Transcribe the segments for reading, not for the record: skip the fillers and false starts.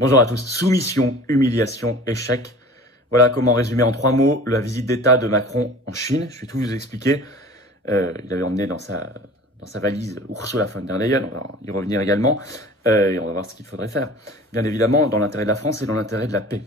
Bonjour à tous. Soumission, humiliation, échec. Voilà comment résumer en 3 mots la visite d'État de Macron en Chine. Je vais tout vous expliquer. Il avait emmené dans sa valise Ursula von der Leyen, on va y revenir également, et on va voir ce qu'il faudrait faire. Bien évidemment, dans l'intérêt de la France et dans l'intérêt de la paix.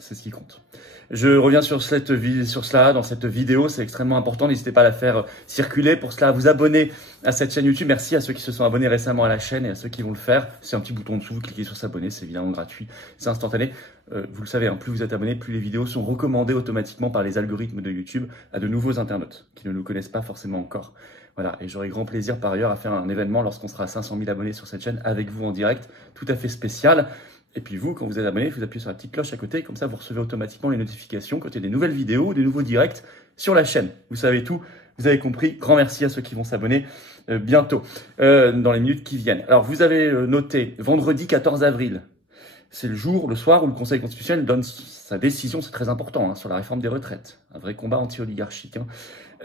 C'est ce qui compte. Je reviens sur cela dans cette vidéo, c'est extrêmement important, n'hésitez pas à la faire circuler, pour cela à vous abonner à cette chaîne YouTube. Merci à ceux qui se sont abonnés récemment à la chaîne et à ceux qui vont le faire. C'est un petit bouton en dessous, vous cliquez sur s'abonner, c'est évidemment gratuit, c'est instantané. Vous le savez, plus vous êtes abonné, plus les vidéos sont recommandées automatiquement par les algorithmes de YouTube à de nouveaux internautes qui ne nous connaissent pas forcément encore. Voilà, et j'aurai grand plaisir par ailleurs à faire un événement lorsqu'on sera à 500 000 abonnés sur cette chaîne avec vous en direct, tout à fait spécial. Et puis vous, quand vous êtes abonné, vous appuyez sur la petite cloche à côté, comme ça vous recevez automatiquement les notifications quand il y a des nouvelles vidéos, des nouveaux directs sur la chaîne. Vous savez tout, vous avez compris. Grand merci à ceux qui vont s'abonner bientôt, dans les minutes qui viennent. Alors vous avez noté vendredi 14 avril, c'est le soir où le Conseil constitutionnel donne sa décision, c'est très important, sur la réforme des retraites. Un vrai combat anti-oligarchique.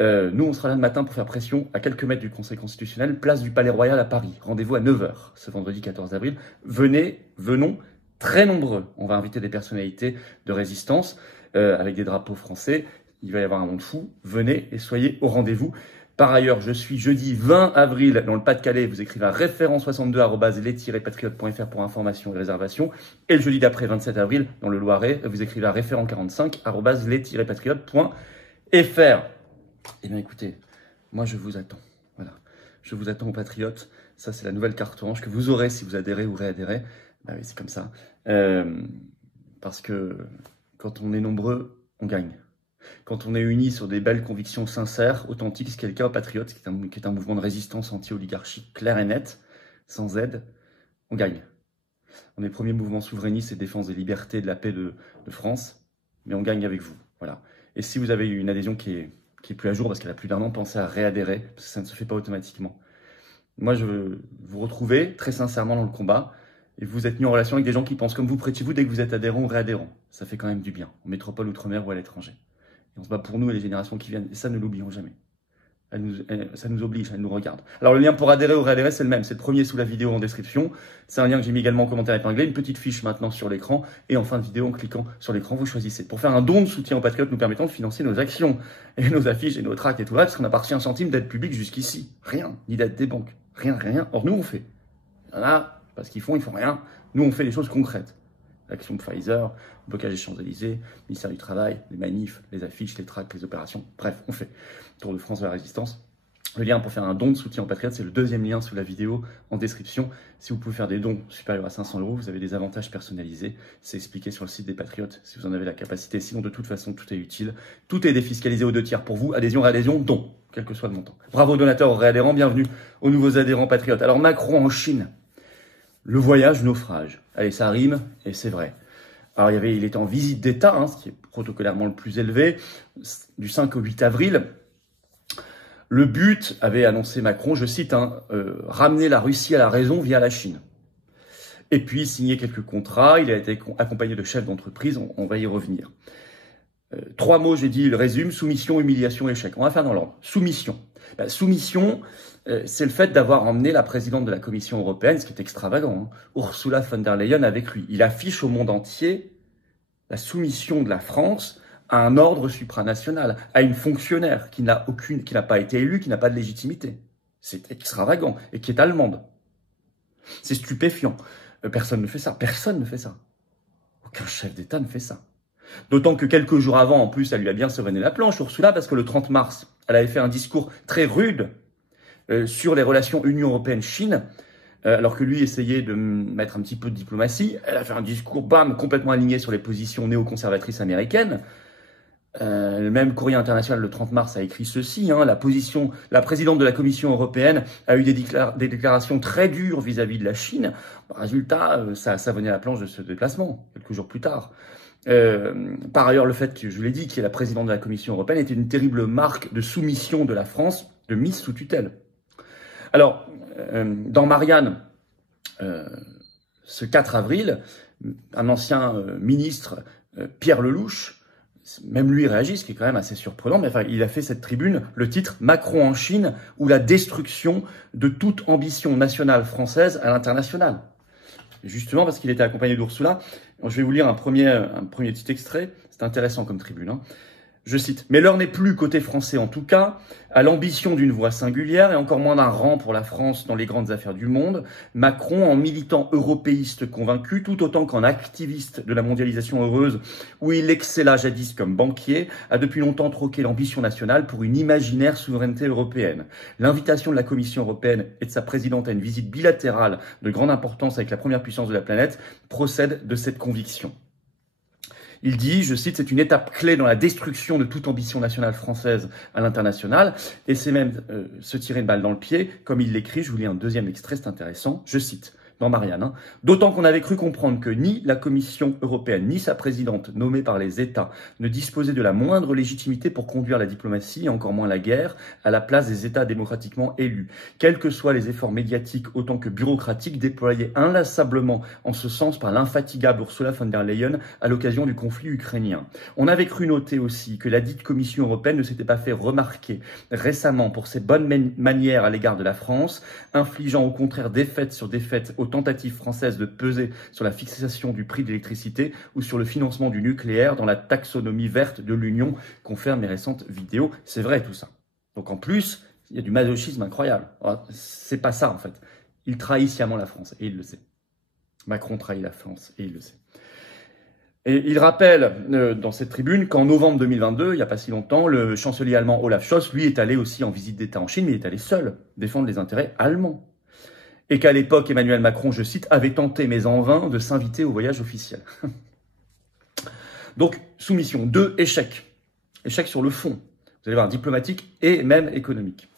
Nous, on sera là le matin pour faire pression à quelques mètres du Conseil constitutionnel, place du Palais Royal à Paris. Rendez-vous à 9 h ce vendredi 14 avril. Venons. Très nombreux. On va inviter des personnalités de résistance avec des drapeaux français. Il va y avoir un monde fou. Venez et soyez au rendez-vous. Par ailleurs, je suis jeudi 20 avril dans le Pas-de-Calais. Vous écrivez à référent62@les-patriotes.fr pour informations et réservations. Et le jeudi d'après, 27 avril, dans le Loiret, vous écrivez à référent45@les-patriotes.fr. Eh bien, écoutez, moi, je vous attends. Voilà. Je vous attends aux Patriotes. Ça, c'est la nouvelle carte orange que vous aurez si vous adhérez ou réadhérez. Bah oui, c'est comme ça. Parce que quand on est nombreux, on gagne. Quand on est unis sur des belles convictions sincères, authentiques, ce qui est le cas aux Patriotes, qui est un mouvement de résistance anti-oligarchique clair et net, sans aide, on gagne. On est le premier mouvement souverainiste et défense des libertés et de la paix de France, mais on gagne avec vous. Voilà. Et si vous avez une adhésion qui est plus à jour, parce qu'elle a plus d'1 an, pensez à réadhérer, parce que ça ne se fait pas automatiquement. Moi, je veux vous retrouver très sincèrement dans le combat. Et vous êtes mis en relation avec des gens qui pensent comme vous, près de chez vous, dès que vous êtes adhérent ou réadhérent. Ça fait quand même du bien, en métropole, outre-mer ou à l'étranger. Et on se bat pour nous et les générations qui viennent. Et ça, ne l'oublions jamais. Ça nous oblige, elle nous regarde. Alors le lien pour adhérer ou réadhérer, c'est le même. C'est le premier sous la vidéo en description. C'est un lien que j'ai mis également en commentaire épinglé. Une petite fiche maintenant sur l'écran. Et en fin de vidéo, en cliquant sur l'écran, vous choisissez. Pour faire un don de soutien aux Patriotes nous permettant de financer nos actions, et nos affiches, et nos tracts et tout là, parce qu'on n'a pas reçu un centime d'aide publique jusqu'ici. Rien. Ni d'aide des banques. Rien. Or, nous, on fait. Là, parce qu'ils font rien. Nous, on fait des choses concrètes. L'action de Pfizer, blocage des Champs-Élysées, ministère du Travail, les manifs, les affiches, les tracts, les opérations. Bref, on fait. Tour de France de la résistance. Le lien pour faire un don de soutien aux Patriotes, c'est le deuxième lien sous la vidéo en description. Si vous pouvez faire des dons supérieurs à 500 €, vous avez des avantages personnalisés. C'est expliqué sur le site des Patriotes, si vous en avez la capacité. Sinon, de toute façon, tout est utile. Tout est défiscalisé aux 2 tiers pour vous. Adhésion, réadhésion, don, quel que soit le montant. Bravo aux donateurs, aux réadhérents, bienvenue aux nouveaux adhérents Patriotes. Alors, Macron en Chine. Le voyage naufrage. Allez, ça rime, et c'est vrai. Alors, il était en visite d'État, ce qui est protocolairement le plus élevé, du 5 au 8 avril. Le but, avait annoncé Macron, je cite, ramener la Russie à la raison via la Chine. Et puis, signer quelques contrats. Il a été accompagné de chefs d'entreprise, on va y revenir. 3 mots, j'ai dit, il résume, soumission, humiliation, échec. On va faire dans l'ordre. Soumission. Soumission, c'est le fait d'avoir emmené la présidente de la Commission européenne, ce qui est extravagant, Ursula von der Leyen avec lui. Il affiche au monde entier la soumission de la France à un ordre supranational, à une fonctionnaire qui n'a pas été élue, qui n'a pas de légitimité. C'est extravagant et qui est allemande. C'est stupéfiant. Personne ne fait ça. Personne ne fait ça. Aucun chef d'État ne fait ça. D'autant que quelques jours avant, en plus, elle lui a bien sauvé la planche, Ursula, parce que le 30 mars, elle avait fait un discours très rude sur les relations Union européenne-Chine, alors que lui essayait de mettre un petit peu de diplomatie. Elle a fait un discours, complètement aligné sur les positions néoconservatrices américaines. Le même courrier international, le 30 mars, a écrit ceci, la présidente de la Commission européenne a eu des déclarations très dures vis-à-vis de la Chine. Résultat, ça a savonné la planche de ce déplacement, quelques jours plus tard. Par ailleurs, le fait que, je l'ai dit, qu'il est la présidente de la Commission européenne était une terrible marque de soumission de la France, de mise sous tutelle. Alors, dans Marianne, ce 4 avril, un ancien ministre, Pierre Lelouch, même lui réagit, ce qui est quand même assez surprenant, mais enfin, il a fait cette tribune, le titre « Macron en Chine ou la destruction de toute ambition nationale française à l'international ». justement parce qu'il était accompagné d'Ursula. Je vais vous lire un premier petit extrait, c'est intéressant comme tribune, hein. Je cite, « Mais l'heure n'est plus, côté français en tout cas, à l'ambition d'une voix singulière et encore moins d'un rang pour la France dans les grandes affaires du monde. Macron, en militant européiste convaincu, tout autant qu'en activiste de la mondialisation heureuse, où il excella jadis comme banquier, a depuis longtemps troqué l'ambition nationale pour une imaginaire souveraineté européenne. L'invitation de la Commission européenne et de sa présidente à une visite bilatérale de grande importance avec la première puissance de la planète procède de cette conviction. » Il dit, je cite, « C'est une étape clé dans la destruction de toute ambition nationale française à l'international. » Et c'est même se tirer une balle dans le pied, comme il l'écrit, je vous lis un deuxième extrait, c'est intéressant, je cite, dans Marianne, hein, « D'autant qu'on avait cru comprendre que ni la Commission européenne, ni sa présidente, nommée par les États, ne disposaient de la moindre légitimité pour conduire la diplomatie, et encore moins la guerre, à la place des États démocratiquement élus. Quels que soient les efforts médiatiques autant que bureaucratiques déployés inlassablement en ce sens par l'infatigable Ursula von der Leyen à l'occasion du conflit ukrainien. On avait cru noter aussi que la dite Commission européenne ne s'était pas fait remarquer récemment pour ses bonnes manières à l'égard de la France, infligeant au contraire défaite sur défaite aux tentatives françaises de peser sur la fixation du prix de l'électricité ou sur le financement du nucléaire dans la taxonomie verte de l'Union, confirment les récentes vidéos. C'est vrai tout ça. Donc en plus, il y a du masochisme incroyable. C'est pas ça en fait. Il trahit sciemment la France et il le sait. Macron trahit la France et il le sait. Et il rappelle dans cette tribune qu'en novembre 2022, il n'y a pas si longtemps, le chancelier allemand Olaf Scholz, lui, est allé aussi en visite d'État en Chine, mais il est allé seul défendre les intérêts allemands. Et qu'à l'époque, Emmanuel Macron, je cite, avait tenté, mais en vain, de s'inviter au voyage officiel. Donc, soumission. 2, échec. Échec sur le fond. Vous allez voir, diplomatique et même économique.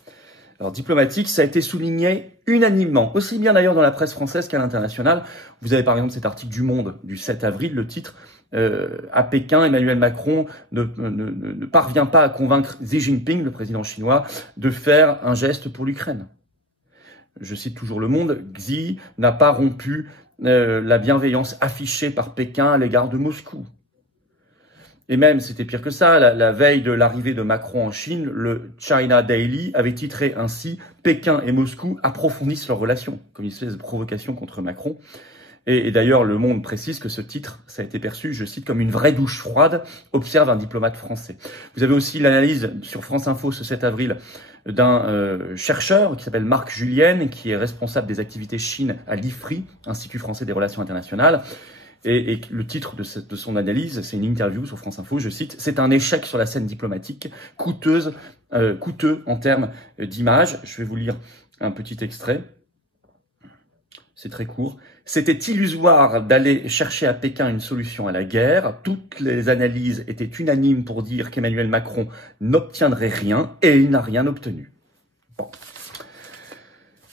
Alors, diplomatique, ça a été souligné unanimement, aussi bien d'ailleurs dans la presse française qu'à l'international. Vous avez par exemple cet article du Monde du 7 avril, le titre à Pékin, Emmanuel Macron ne parvient pas à convaincre Xi Jinping, le président chinois, de faire un geste pour l'Ukraine. Je cite toujours Le Monde, Xi n'a pas rompu la bienveillance affichée par Pékin à l'égard de Moscou. Et même, c'était pire que ça, la veille de l'arrivée de Macron en Chine, le China Daily avait titré ainsi « Pékin et Moscou approfondissent leurs relations », comme une espèce de provocation contre Macron. Et d'ailleurs, Le Monde précise que ce titre, ça a été perçu, je cite, comme une vraie douche froide, observe un diplomate français. Vous avez aussi l'analyse sur France Info ce 7 avril d'un chercheur qui s'appelle Marc Julienne, qui est responsable des activités Chine à l'IFRI, Institut français des relations internationales. Et le titre de son analyse, c'est une interview sur France Info, je cite, « C'est un échec sur la scène diplomatique, coûteux en termes d'image ». Je vais vous lire un petit extrait. C'est très court. « C'était illusoire d'aller chercher à Pékin une solution à la guerre. Toutes les analyses étaient unanimes pour dire qu'Emmanuel Macron n'obtiendrait rien et il n'a rien obtenu. » Bon.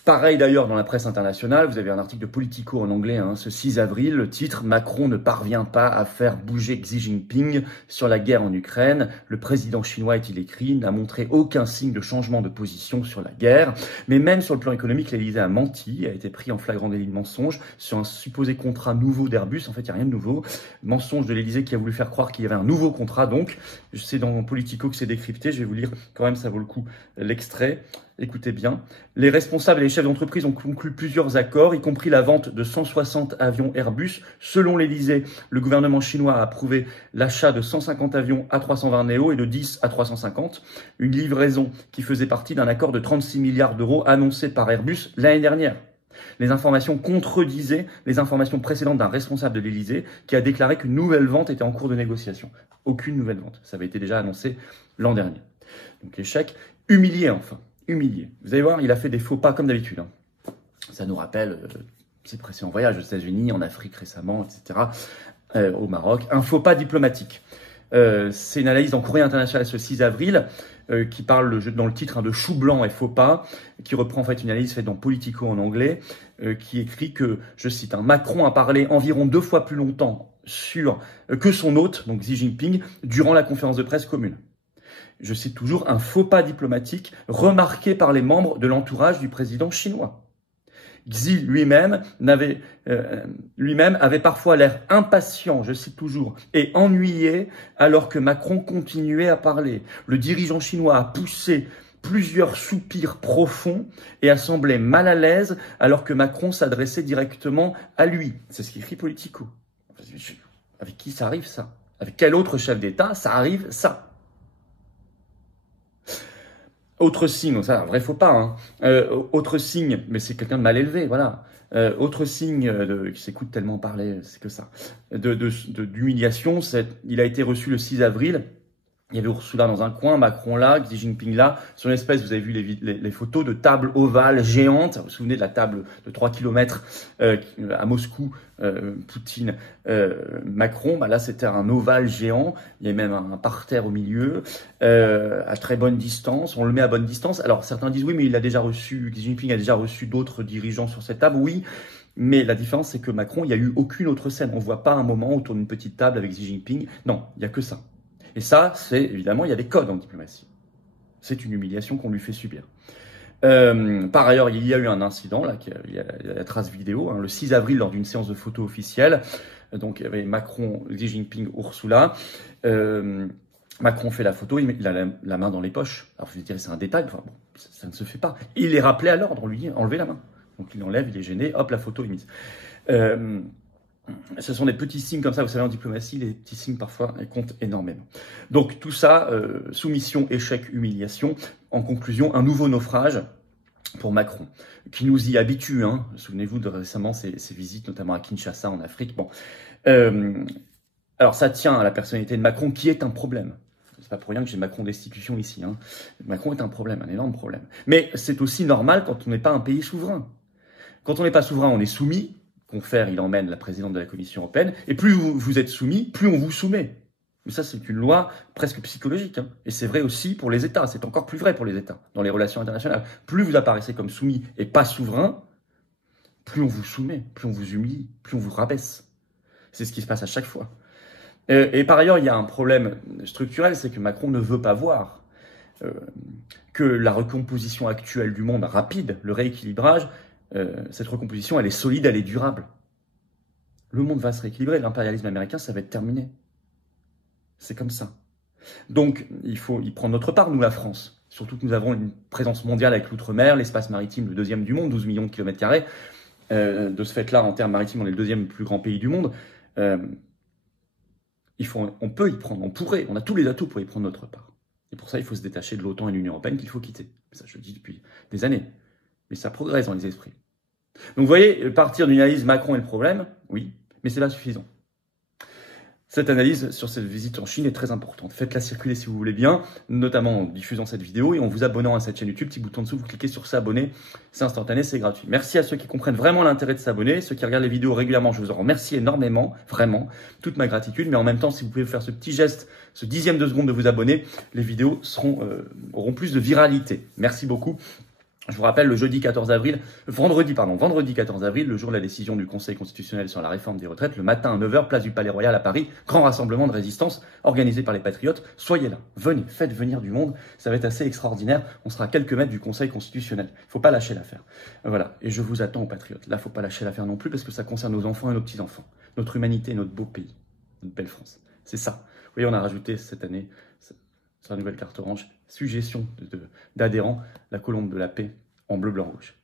Pareil d'ailleurs dans la presse internationale, vous avez un article de Politico en anglais, hein, ce 6 avril, le titre « Macron ne parvient pas à faire bouger Xi Jinping sur la guerre en Ukraine. Le président chinois, est-il écrit, n'a montré aucun signe de changement de position sur la guerre. Mais même sur le plan économique, l'Élysée a menti, a été pris en flagrant délit de mensonge sur un supposé contrat nouveau d'Airbus. En fait, il n'y a rien de nouveau. Mensonge de l'Élysée qui a voulu faire croire qu'il y avait un nouveau contrat. Donc, c'est dans Politico que c'est décrypté. Je vais vous lire quand même, ça vaut le coup, l'extrait. Écoutez bien, les responsables et les chefs d'entreprise ont conclu plusieurs accords, y compris la vente de 160 avions Airbus. Selon l'Élysée, le gouvernement chinois a approuvé l'achat de 150 avions A320 Neo et de 10 A350, une livraison qui faisait partie d'un accord de 36 milliards d'euros annoncé par Airbus l'année dernière. Les informations contredisaient les informations précédentes d'un responsable de l'Élysée qui a déclaré qu'une nouvelle vente était en cours de négociation. Aucune nouvelle vente, ça avait été déjà annoncé l'an dernier. Donc échec, humilié enfin. Humilié. Vous allez voir, il a fait des faux pas comme d'habitude. Hein. Ça nous rappelle ses précédents voyages aux États-Unis, en Afrique récemment, etc., au Maroc. Un faux pas diplomatique. C'est une analyse dans Courrier International ce 6 avril qui parle dans le titre de chou blanc et faux pas, qui reprend en fait une analyse faite dans Politico en anglais, qui écrit que, je cite, « Macron a parlé environ 2 fois plus longtemps que son hôte, donc Xi Jinping, durant la conférence de presse commune. » Je cite toujours, un faux pas diplomatique remarqué par les membres de l'entourage du président chinois. Xi lui-même avait parfois l'air impatient, je cite toujours, et ennuyé alors que Macron continuait à parler. Le dirigeant chinois a poussé plusieurs soupirs profonds et a semblé mal à l'aise alors que Macron s'adressait directement à lui. C'est ce qu'écrit Politico. Avec qui ça arrive ça? Avec quel autre chef d'État ça arrive ça? Autre signe, ça, un vrai faux pas, hein. Autre signe, mais c'est quelqu'un de mal élevé, voilà. Autre signe qui s'écoute tellement parler, c'est que ça, d'humiliation, il a été reçu le 6 avril. Il y avait Ursula dans un coin, Macron là, Xi Jinping là. Sur l'espèce, vous avez vu les photos de tables ovales géantes. Vous vous souvenez de la table de 3 km à Moscou, Poutine, Macron. Bah là, c'était un ovale géant. Il y a même un parterre au milieu, à très bonne distance. On le met à bonne distance. Alors, certains disent oui, mais Xi Jinping a déjà reçu d'autres dirigeants sur cette table. Oui. Mais la différence, c'est que Macron, il n'y a eu aucune autre scène. On ne voit pas un moment autour d'une petite table avec Xi Jinping. Non, il n'y a que ça. Et ça, c'est évidemment, il y a des codes en diplomatie. C'est une humiliation qu'on lui fait subir. Par ailleurs, il y a eu un incident, là, il y a la trace vidéo, hein, le 6 avril, lors d'une séance de photos officielle. Donc, il y avait Macron, Xi Jinping, Ursula. Macron fait la photo, il a la main dans les poches. Alors, je dirais, c'est un détail, enfin, bon, ça ne se fait pas. Il est rappelé à l'ordre, on lui dit, enlevez la main. Donc, il enlève, il est gêné, hop, la photo est mise. Ce sont des petits signes comme ça, vous savez, en diplomatie, les petits signes parfois comptent énormément. Donc tout ça, soumission, échec, humiliation. En conclusion, un nouveau naufrage pour Macron, qui nous y habitue. Hein. Souvenez-vous de récemment ces visites, notamment à Kinshasa en Afrique. Bon, alors ça tient à la personnalité de Macron, qui est un problème. C'est pas pour rien que j'ai Macron destitution ici. Hein. Macron est un problème, un énorme problème. Mais c'est aussi normal quand on n'est pas un pays souverain. Quand on n'est pas souverain, on est soumis. Confère, il emmène la présidente de la Commission européenne, et plus vous êtes soumis, plus on vous soumet. Mais ça, c'est une loi presque psychologique. Hein. Et c'est vrai aussi pour les États, c'est encore plus vrai pour les États, dans les relations internationales. Plus vous apparaissez comme soumis et pas souverain, plus on vous soumet, plus on vous humilie, plus on vous rabaisse. C'est ce qui se passe à chaque fois. Et par ailleurs, il y a un problème structurel, c'est que Macron ne veut pas voir que la recomposition actuelle du monde rapide, le rééquilibrage, cette recomposition, elle est solide, elle est durable. Le monde va se rééquilibrer, l'impérialisme américain, ça va être terminé. C'est comme ça. Donc, il faut y prendre notre part, nous, la France. Surtout que nous avons une présence mondiale avec l'outre-mer, l'espace maritime, le deuxième du monde, 12 millions de kilomètres carrés. De ce fait-là, en termes maritimes, on est le deuxième plus grand pays du monde. On peut y prendre, on pourrait, on a tous les atouts pour y prendre notre part. Et pour ça, il faut se détacher de l'OTAN et de l'Union européenne qu'il faut quitter. Ça, je le dis depuis des années. Mais ça progresse dans les esprits. Donc vous voyez, partir d'une analyse Macron est le problème, oui, mais c'est pas suffisant. Cette analyse sur cette visite en Chine est très importante. Faites-la circuler si vous voulez bien, notamment en diffusant cette vidéo et en vous abonnant à cette chaîne YouTube. Petit bouton dessous, vous cliquez sur s'abonner, c'est instantané, c'est gratuit. Merci à ceux qui comprennent vraiment l'intérêt de s'abonner, ceux qui regardent les vidéos régulièrement, je vous en remercie énormément, vraiment, toute ma gratitude. Mais en même temps, si vous pouvez faire ce petit geste, ce dixième de seconde de vous abonner, les vidéos auront plus de viralité. Merci beaucoup. Je vous rappelle, vendredi 14 avril, le jour de la décision du Conseil constitutionnel sur la réforme des retraites, le matin à 9h, place du Palais Royal à Paris, grand rassemblement de résistance organisé par les patriotes. Soyez là, venez, faites venir du monde, ça va être assez extraordinaire. On sera à quelques mètres du Conseil constitutionnel. Il ne faut pas lâcher l'affaire. Voilà, et je vous attends aux patriotes. Là, il ne faut pas lâcher l'affaire non plus parce que ça concerne nos enfants et nos petits-enfants, notre humanité, notre beau pays, notre belle France. C'est ça. Vous voyez, on a rajouté cette année, sur la nouvelle carte orange, suggestion d'adhérents, la colombe de la paix en bleu, blanc, rouge.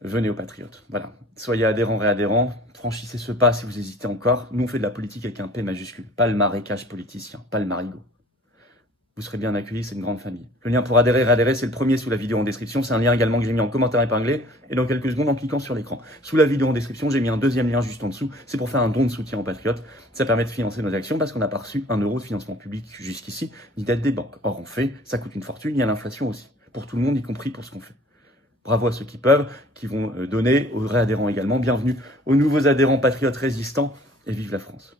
Venez aux patriotes. Voilà. Soyez adhérents, réadhérents. Franchissez ce pas si vous hésitez encore. Nous, on fait de la politique avec un P majuscule. Pas le marécage politicien, pas le marigot. Vous serez bien accueillis, c'est une grande famille. Le lien pour adhérer, réadhérer, c'est le premier sous la vidéo en description. C'est un lien également que j'ai mis en commentaire épinglé et dans quelques secondes en cliquant sur l'écran. Sous la vidéo en description, j'ai mis un deuxième lien juste en dessous. C'est pour faire un don de soutien aux patriotes. Ça permet de financer nos actions parce qu'on n'a pas reçu 1 euro de financement public jusqu'ici, ni d'aide des banques. Or, on fait, ça coûte une fortune, il y a l'inflation aussi. Pour tout le monde, y compris pour ce qu'on fait. Bravo à ceux qui peuvent, qui vont donner, aux réadhérents également. Bienvenue aux nouveaux adhérents patriotes résistants et vive la France.